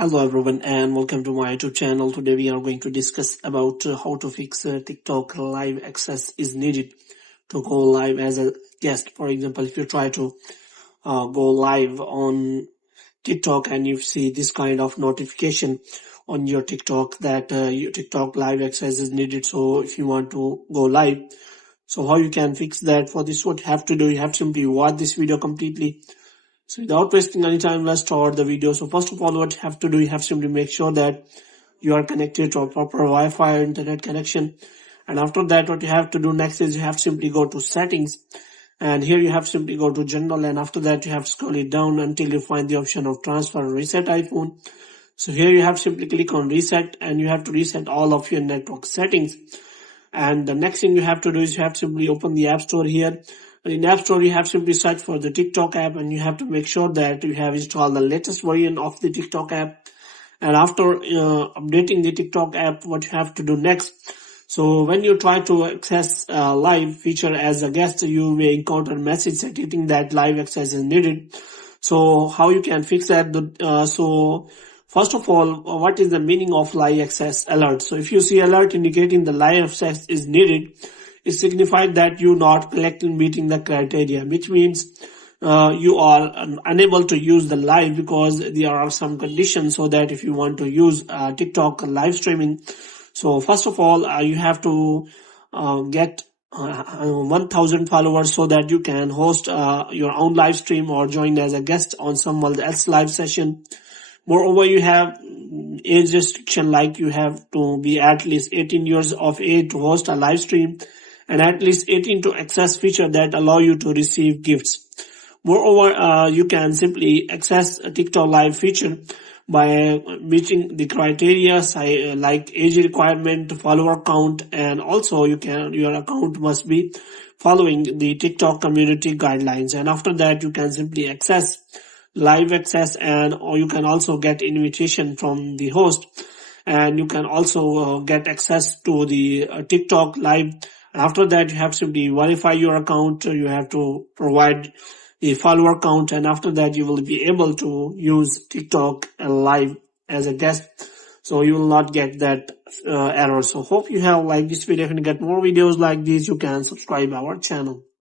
Hello everyone and welcome to my YouTube channel. Today we are going to discuss about how to fix TikTok live access is needed to go live as a guest. For example, if you try to go live on TikTok and you see this kind of notification on your TikTok that your TikTok live access is needed. So if you want to go live, so how you can fix that? For this, what you have to do, you have to simply watch this video completely. So without wasting any time, let's start the video. So first of all, what you have to do, you have to simply make sure that you are connected to a proper Wi-Fi or internet connection. And after that, what you have to do next is you have to simply go to settings. And here you have to simply go to general. And after that, you have to scroll it down until you find the option of transfer or reset iPhone. So here you have to simply click on reset and you have to reset all of your network settings. And the next thing you have to do is you have to simply open the App Store here. In App Store, you have to simply search for the TikTok app and you have to make sure that you have installed the latest version of the TikTok app. And after updating the TikTok app, what you have to do next. So when you try to access live feature as a guest, you may encounter a message stating that live access is needed. So how you can fix that? So first of all, what is the meaning of live access alert? So if you see alert indicating the live access is needed, it signifies that you not collecting meeting the criteria, which means you are unable to use the live because there are some conditions. So that if you want to use TikTok live streaming, so first of all you have to get 1,000 followers so that you can host your own live stream or join as a guest on someone else's live session. Moreover, you have age restriction, like you have to be at least 18 years of age to host a live stream and at least 18 to access feature that allow you to receive gifts. Moreover, you can simply access a TikTok live feature by meeting the criteria like age requirement, follower count, and also your account must be following the TikTok community guidelines. And after that, you can simply access live access, or you can also get invitation from the host, and you can also get access to the TikTok live. After that, you have to simply verify your account. You have to provide the follower count, and after that you will be able to use TikTok live as a guest, so you will not get that error. So hope you have liked this video. If you get more videos like these, you can subscribe our channel.